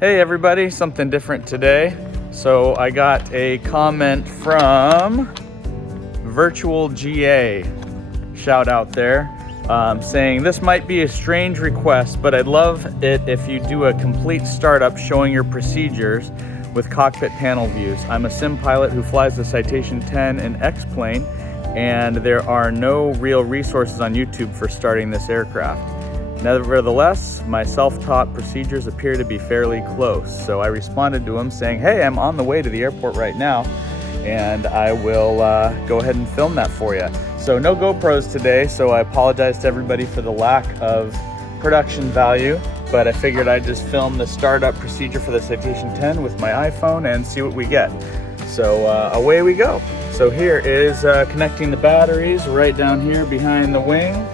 Hey everybody, something different today. So I got a comment from Virtual GA, shout out there, saying this might be a strange request, but I'd love it if you do a complete startup showing your procedures with cockpit panel views. I'm a sim pilot who flies the Citation X plane, and there are no real resources on YouTube for starting this aircraft. Nevertheless, my self-taught procedures appear to be fairly close. So I responded to him saying, hey, I'm on the way to the airport right now, and I will go ahead and film that for you. So no GoPros today, so I apologize to everybody for the lack of production value, but I figured I'd just film the startup procedure for the Citation 10 with my iPhone and see what we get. So away we go. So here is connecting the batteries right down here behind the wing.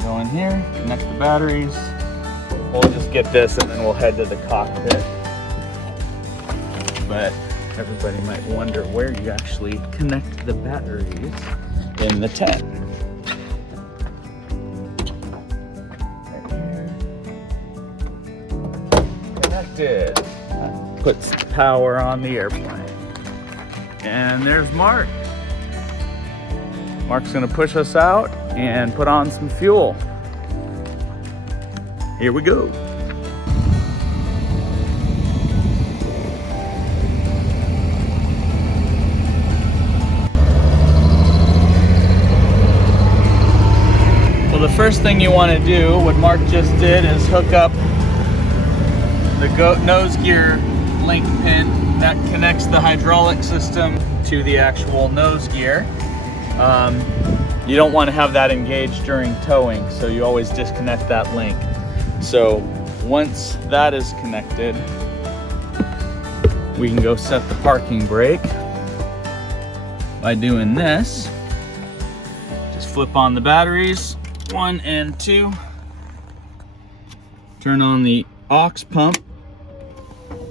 Go in here, connect the batteries. We'll just get this and then we'll head to the cockpit. But everybody might wonder where you actually connect the batteries in the tent. Right here. Connected. That puts power on the airplane. And there's Mark. Mark's gonna push us out and put on some fuel. Here we go. Well, the first thing you want to do, what Mark just did, is hook up the nose gear link pin that connects the hydraulic system to the actual nose gear. You don't want to have that engaged during towing, so you always disconnect that link. So once that is connected, we can go set the parking brake by doing this. Just flip on the batteries, 1 and 2. Turn on the aux pump.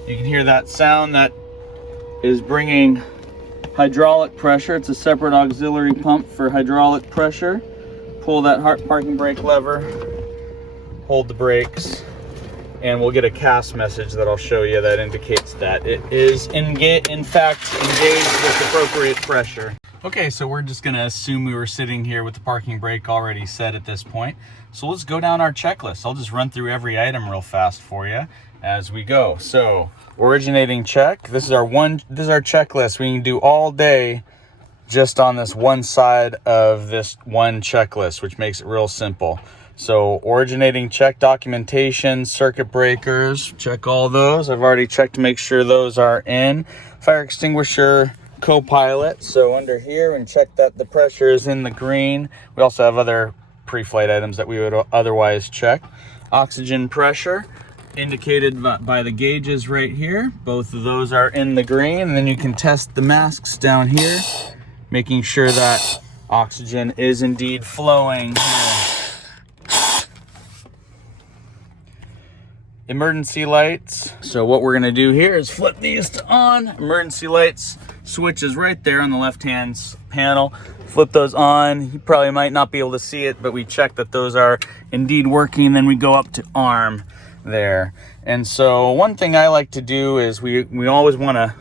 You can hear that sound that is bringing hydraulic pressure. It's a separate auxiliary pump for hydraulic pressure. Pull that parking brake lever, hold the brakes, and we'll get a CAS message that I'll show you that indicates that it is in fact engaged with appropriate pressure. Okay, so we're just gonna assume we were sitting here with the parking brake already set at this point. So let's go down our checklist. I'll just run through every item real fast for you as we go. So originating check. This is our checklist we can do all day just on this one side of this one checklist, which makes it real simple. So originating check documentation, circuit breakers, check all those. I've already checked to make sure those are in. Fire extinguisher, co-pilot. So under here, and check that the pressure is in the green. We also have other pre-flight items that we would otherwise check. Oxygen pressure, indicated by the gauges right here. Both of those are in the green, and then you can test the masks down here, making sure that oxygen is indeed flowing here. Emergency lights. So what we're gonna do here is flip these to on. Emergency lights switch is right there on the left-hand panel. Flip those on. You probably might not be able to see it, but we check that those are indeed working. Then we go up to arm there. And so one thing I like to do is we always want to,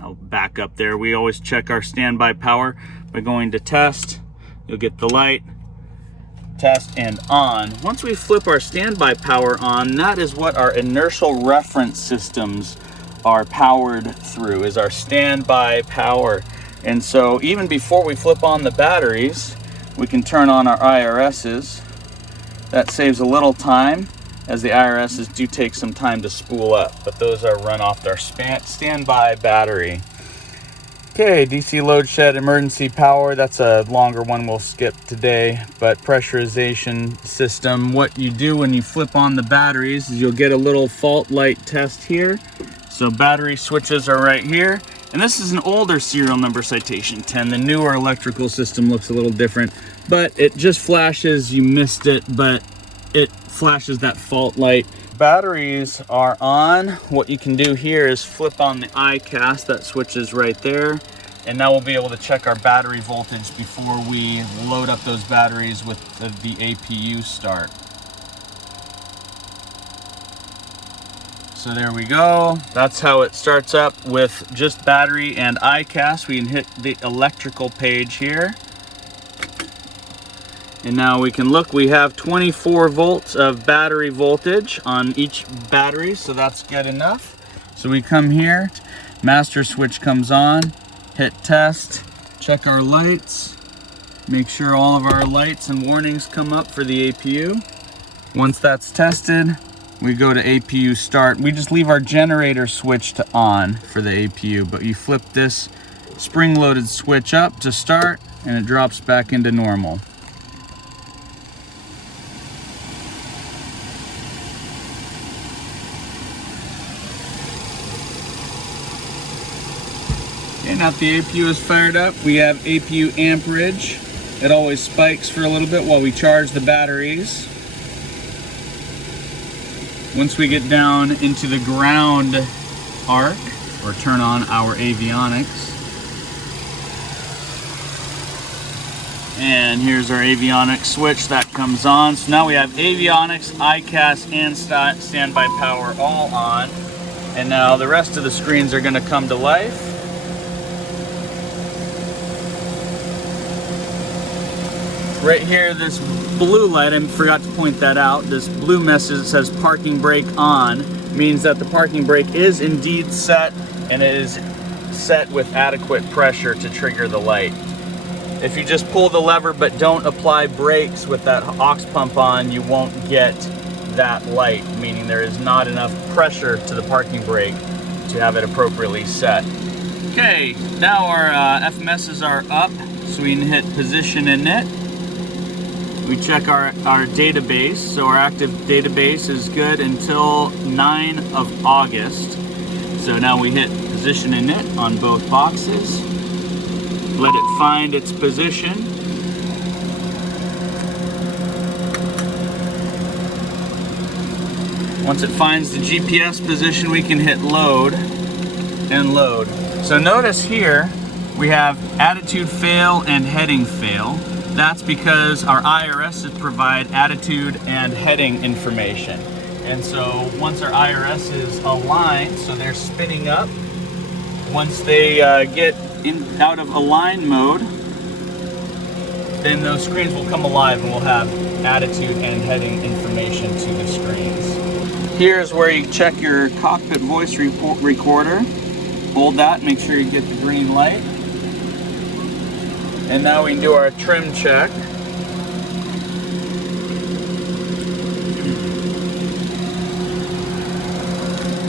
I'll back up there, we always check our standby power by going to test. You'll get the light, test, and on. Once we flip our standby power on, that is what our inertial reference systems are powered through, is our standby power. And so even before we flip on the batteries, we can turn on our IRSs. That saves a little time, as the IRSs do take some time to spool up, but those are run off our standby battery. Okay, DC load shed emergency power, that's a longer one we'll skip today, but pressurization system. What you do when you flip on the batteries is you'll get a little fault light test here. So battery switches are right here, and this is an older serial number Citation 10. The newer electrical system looks a little different, but it just flashes, you missed it, but it flashes that fault light. Batteries are on. What you can do here is flip on the ICAS, that switches right there, and now we'll be able to check our battery voltage before we load up those batteries with the APU start. So there we go. That's how it starts up with just battery and ICAS. We can hit the electrical page here. And now we can look, we have 24 volts of battery voltage on each battery, so that's good enough. So we come here, master switch comes on, hit test, check our lights, make sure all of our lights and warnings come up for the APU. Once that's tested, we go to APU start. We just leave our generator switch to on for the APU, but you flip this spring-loaded switch up to start, and it drops back into normal. Okay, now that the APU is fired up, we have APU amperage. It always spikes for a little bit while we charge the batteries. Once we get down into the ground arc, or turn on our Avionics. And here's our Avionics switch that comes on. So now we have Avionics, ICAS, and standby power all on. And now the rest of the screens are going to come to life. Right here, this blue light, I forgot to point that out. This blue message that says parking brake on means that the parking brake is indeed set, and it is set with adequate pressure to trigger the light. If you just pull the lever but don't apply brakes with that aux pump on, you won't get that light, meaning there is not enough pressure to the parking brake to have it appropriately set. Okay, now our FMSs are up, so we can hit position init. We check our database, so our active database is good until 9 of August. So now we hit position init on both boxes. Let it find its position. Once it finds the GPS position, we can hit load and load. So notice here we have attitude fail and heading fail. That's because our IRSs provide attitude and heading information. And so once our IRS is aligned, so they're spinning up, once they get out of align mode, then those screens will come alive and we'll have attitude and heading information to the screens. Here's where you check your cockpit voice recorder. Hold that, make sure you get the green light. And now we can do our trim check.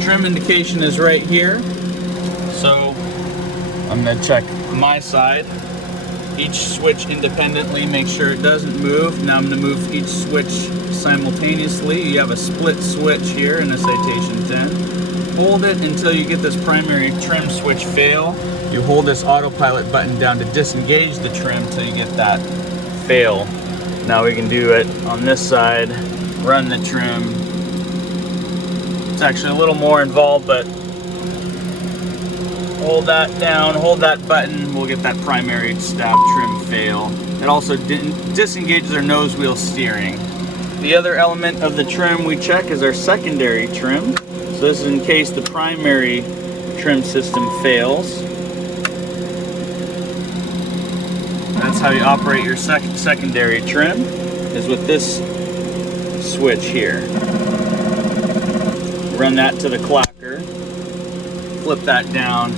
Trim indication is right here. So I'm going to check my side. Each switch independently, make sure it doesn't move. Now I'm going to move each switch simultaneously. You have a split switch here in a Citation 10. Hold it until you get this primary trim switch fail. You hold this autopilot button down to disengage the trim till you get that fail. Now we can do it on this side, run the trim. It's actually a little more involved, but hold that down, hold that button, we'll get that primary stab trim fail. It also disengages our nose wheel steering. The other element of the trim we check is our secondary trim. So this is in case the primary trim system fails. That's how you operate your secondary trim, is with this switch here. Run that to the clacker, flip that down,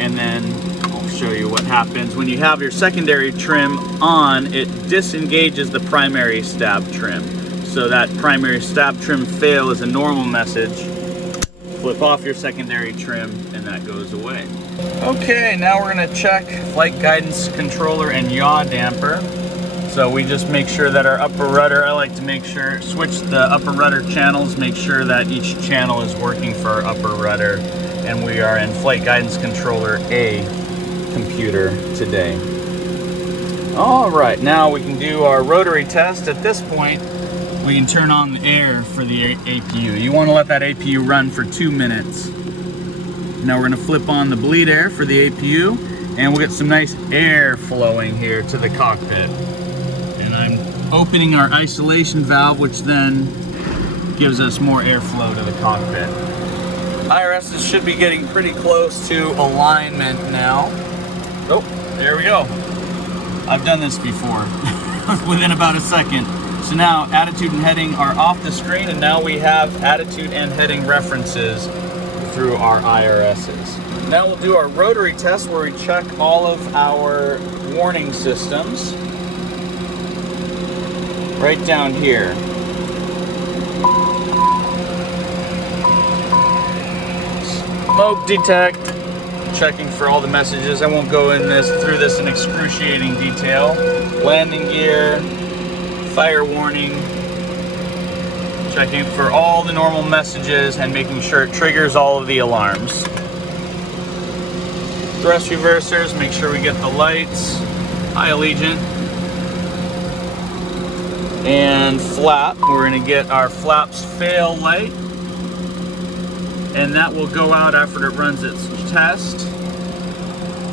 and then I'll show you what happens. When you have your secondary trim on, it disengages the primary stab trim. So that primary stab trim fail is a normal message. Flip off your secondary trim and that goes away. Okay, now we're going to check flight guidance controller and yaw damper. So we just make sure that our upper rudder, I like to make sure, switch the upper rudder channels, make sure that each channel is working for our upper rudder. And we are in flight guidance controller A computer today. All right, now we can do our rotary test. At this point, we can turn on the air for the APU. You want to let that APU run for 2 minutes. Now we're going to flip on the bleed air for the APU, and we'll get some nice air flowing here to the cockpit. And I'm opening our isolation valve, which then gives us more airflow to the cockpit. IRSs should be getting pretty close to alignment now. Oh, there we go. I've done this before within about a second. So now attitude and heading are off the screen, and now we have attitude and heading references through our IRSs. Now we'll do our rotary test where we check all of our warning systems right down here. Smoke detect, checking for all the messages. I won't go through this in excruciating detail. Landing gear, fire warning, checking for all the normal messages and making sure it triggers all of the alarms. Thrust reversers, make sure we get the lights. High Allegiant. And flap, we're going to get our flaps fail light. And that will go out after it runs its test.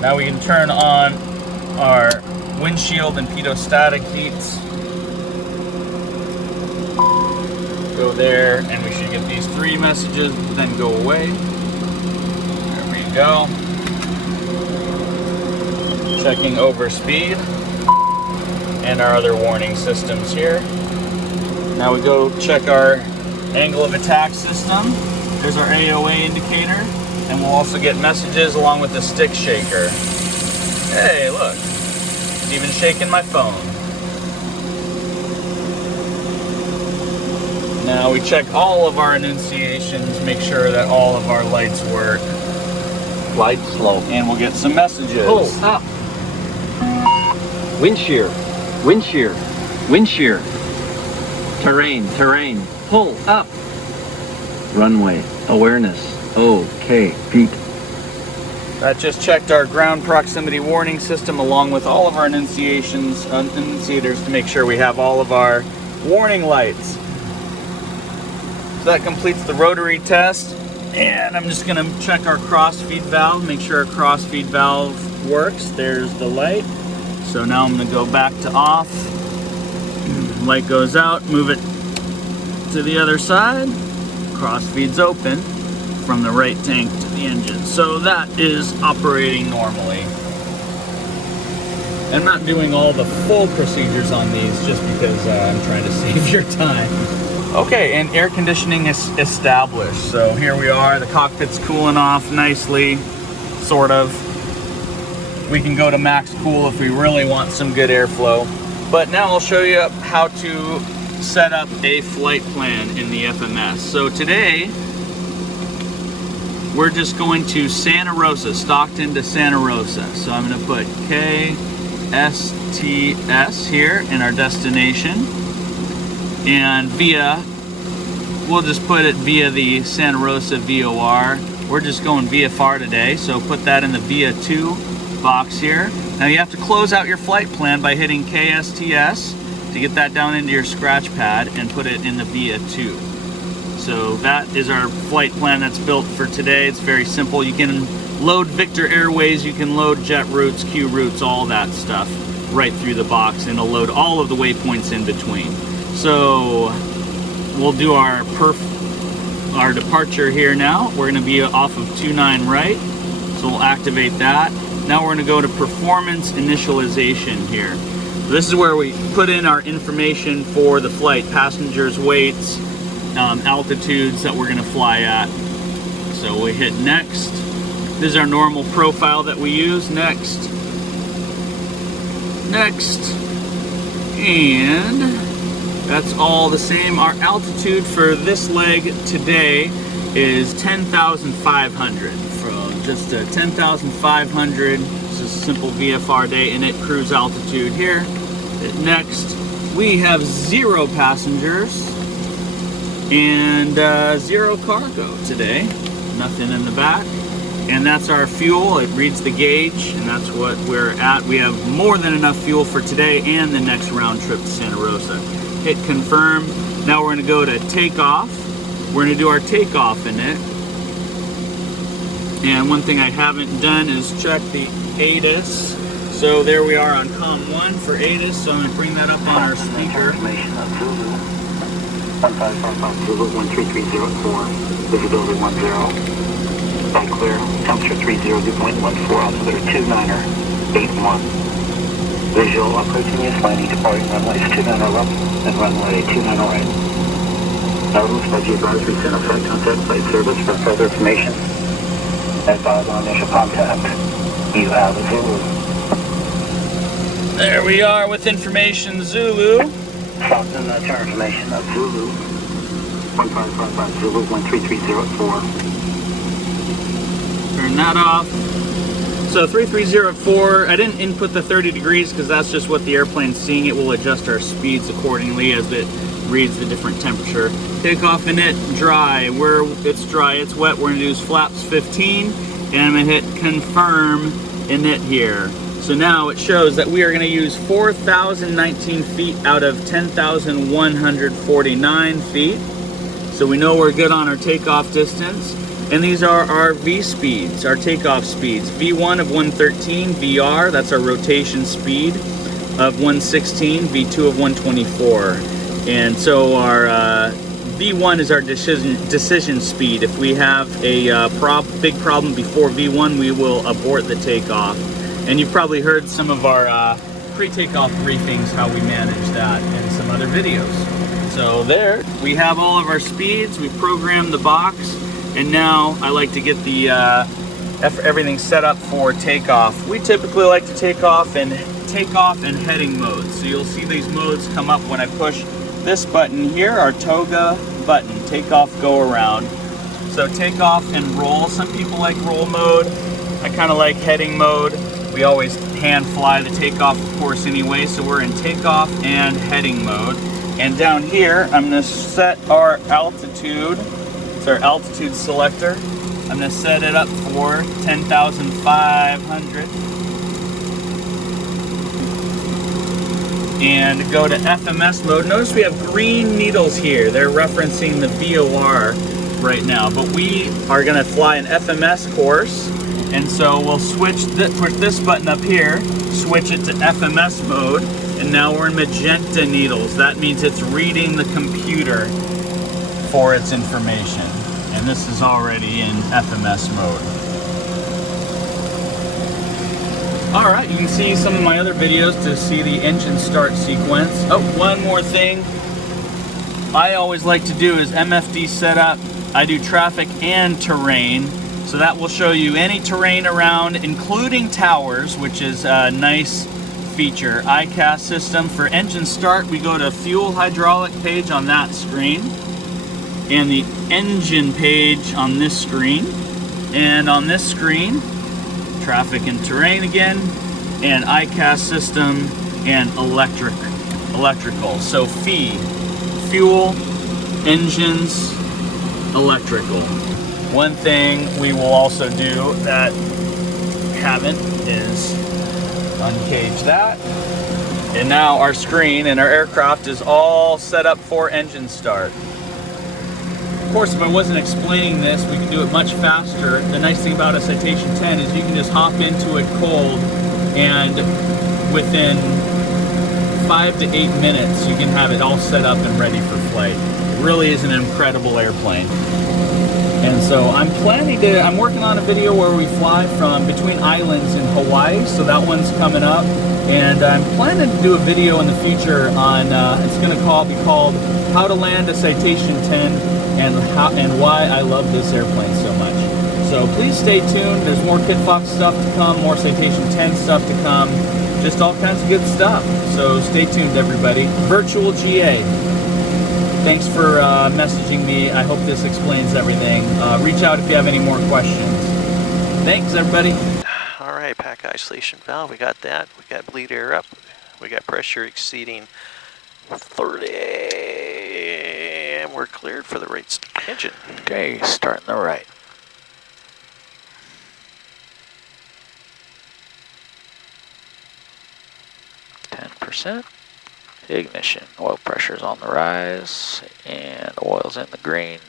Now we can turn on our windshield and pitot-static heats. Go there, and we should get these 3 messages, then go away. There we go. Checking over speed and our other warning systems here. Now we go check our angle of attack system. There's our AOA indicator, and we'll also get messages along with the stick shaker. Hey, look, it's even shaking my phone. Now we check all of our annunciations, make sure that all of our lights work. Light slow. And we'll get some messages. Pull up. Wind shear. Wind shear. Wind shear. Terrain. Terrain. Pull up. Runway. Awareness. Okay, Pete. That just checked our ground proximity warning system along with all of our annunciators to make sure we have all of our warning lights. So that completes the rotary test. And I'm just gonna check our cross-feed valve, make sure our cross-feed valve works. There's the light. So now I'm gonna go back to off. Light goes out, move it to the other side. Cross-feed's open from the right tank to the engine. So that is operating normally. I'm not doing all the full procedures on these just because I'm trying to save your time. Okay, and air conditioning is established. So here we are, the cockpit's cooling off nicely, sort of. We can go to max cool if we really want some good airflow. But now I'll show you how to set up a flight plan in the FMS. So today, we're just going to Santa Rosa, Stockton to Santa Rosa. So I'm gonna put KSTS here in our destination. And we'll just put it via the Santa Rosa VOR. We're just going VFR today, so put that in the VIA 2 box here. Now you have to close out your flight plan by hitting KSTS to get that down into your scratch pad and put it in the VIA 2. So that is our flight plan that's built for today. It's very simple. You can load Victor Airways, you can load jet routes, Q routes, all that stuff right through the box, and it'll load all of the waypoints in between. So we'll do our departure here now. We're gonna be off of 29 right. So we'll activate that. Now we're gonna go to performance initialization here. So this is where we put in our information for the flight, passengers, weights, altitudes that we're gonna fly at. So we hit next. This is our normal profile that we use. Next. Next. And that's all the same. Our altitude for this leg today is 10,500. From just 10,500. This is a simple VFR day, and it cruise altitude here. Next, we have 0 passengers and 0 cargo today. Nothing in the back. And that's our fuel. It reads the gauge, and that's what we're at. We have more than enough fuel for today and the next round trip to Santa Rosa. Hit confirm. Now we're gonna go to takeoff. We're gonna do our takeoff in it. And one thing I haven't done is check the ATIS. So there we are on COM 1 for ATIS. So I'm gonna bring that up on our speaker. 1555 Zulu 13304, visibility 10. All clear, temperature 30, dew point 14, altimeter 29er, 81. Visual approaching is landing, departing runways 29 left and runway 29 right. Notice by geographically send a flight contact flight service for further information. Advise on initial contact. You have a Zulu. There we are with information Zulu. Falcon, turn information of Zulu 1555 Zulu 13304. Turn that off. So 3304, I didn't input the 30 degrees because that's just what the airplane's seeing. It will adjust our speeds accordingly as it reads the different temperature. Takeoff init dry. Where it's dry, it's wet, we're gonna use flaps 15, and I'm gonna hit confirm init here. So now it shows that we are gonna use 4,019 feet out of 10,149 feet. So we know we're good on our takeoff distance. And these are our V speeds, our takeoff speeds. V1 of 113, VR, that's our rotation speed of 116, V2 of 124. And so our V1 is our decision speed. If we have a big problem before V1, we will abort the takeoff. And you've probably heard some of our pre-takeoff briefings, how we manage that in some other videos. So there, we have all of our speeds, we've programmed the box. And now I like to get the everything set up for takeoff. We typically like to take off in heading mode. So you'll see these modes come up when I push this button here, our toga button, takeoff, go around. So takeoff and roll. Some people like roll mode. I kind of like heading mode. We always hand fly the takeoff, of course, anyway. So we're in takeoff and heading mode. And down here, I'm going to set our altitude. It's our altitude selector. I'm going to set it up for 10,500 and go to FMS mode. Notice we have green needles here. They're referencing the VOR right now, but we are going to fly an FMS course, and so we'll push this button up here, switch it to FMS mode, and now we're in magenta needles. That means it's reading the computer for its information, and this is already in FMS mode. Alright, you can see some of my other videos to see the engine start sequence. Oh, one more thing I always like to do is MFD setup. I do traffic and terrain, so that will show you any terrain around, including towers, which is a nice feature. ICAS system. For engine start, we go to fuel hydraulic page on that screen, and the engine page on this screen, and on this screen traffic and terrain again, and ICAS system and electrical. So fuel, engines, electrical. One thing we will also do that haven't is uncage that, and now our screen and our aircraft is all set up for engine start. Of course, if I wasn't explaining this, we can do it much faster. The nice thing about a Citation 10 is you can just hop into it cold, and within 5 to 8 minutes, you can have it all set up and ready for flight. It really is an incredible airplane. And so I'm working on a video where we fly from between islands in Hawaii, so that one's coming up. And I'm planning to do a video in the future on, it's going to be called How to Land a Citation 10 and why I love this airplane so much. So please stay tuned. There's more Kit Fox stuff to come, more Citation 10 stuff to come, just all kinds of good stuff. So stay tuned, everybody. Virtual GA. Thanks for messaging me. I hope this explains everything. Reach out if you have any more questions. Thanks, everybody. All right, pack isolation valve, we got that. We got bleed air up. We got pressure exceeding 30. And we're cleared for the right engine. Okay, starting the right. 10%. Ignition. Oil pressure's on the rise, and oil's in the green.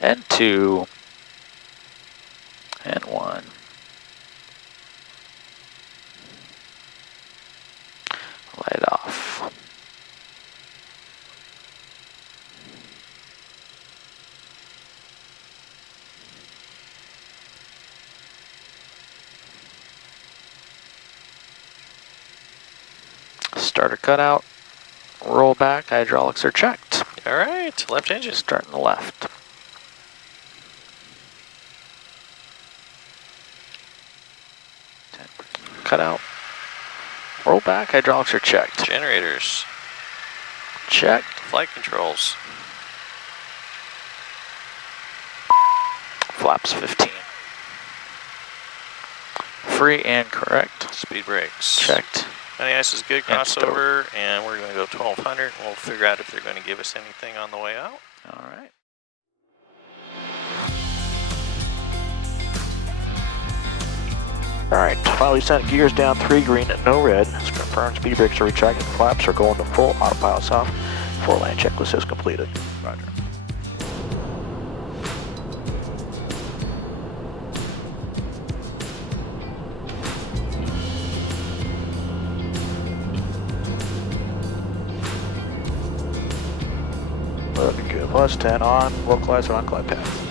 And 2. And 1. Light off. Starter cutout. Roll back. Hydraulics are checked. All right, left engine. Start in the left. Cutout. Roll back. Hydraulics are checked. Generators. Checked. Flight controls. Flaps 15. Free and correct. Speed brakes. Checked. Any ice is good, And crossover, and we're going to go 1200, and we'll figure out if they're going to give us anything on the way out. All right. All right, finally sent gears down 3 green, no red. It's confirmed speed brakes are rechecked and flaps are going to full, autopilot's off. 4-lane checklist is completed. Roger. Looking good. Plus 10 on, localizer on glide path.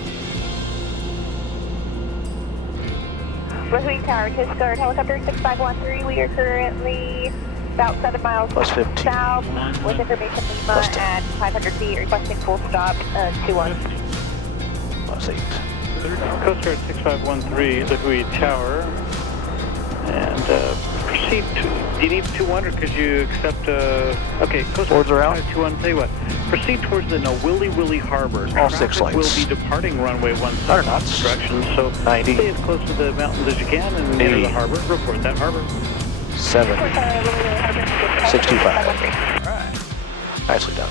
Rotary Tower, Coast Guard, helicopter 6513. We are currently about 7 miles Plus 15. south with information Lima at 500 feet, requesting full stop 21. Plus 8. Coast Guard 6513, Rotary Tower, and proceed to, do you need 21 or could you accept, okay, Coast Guard Boards are out. 21, tell you what, proceed towards the Willy Harbor. All 6 Traffic lanes. will be departing runway 17 100 knots. direction, so 90. stay as close to the mountains as you can and enter 80. the harbor, report that harbor. 7. 65. All All right. Nicely done.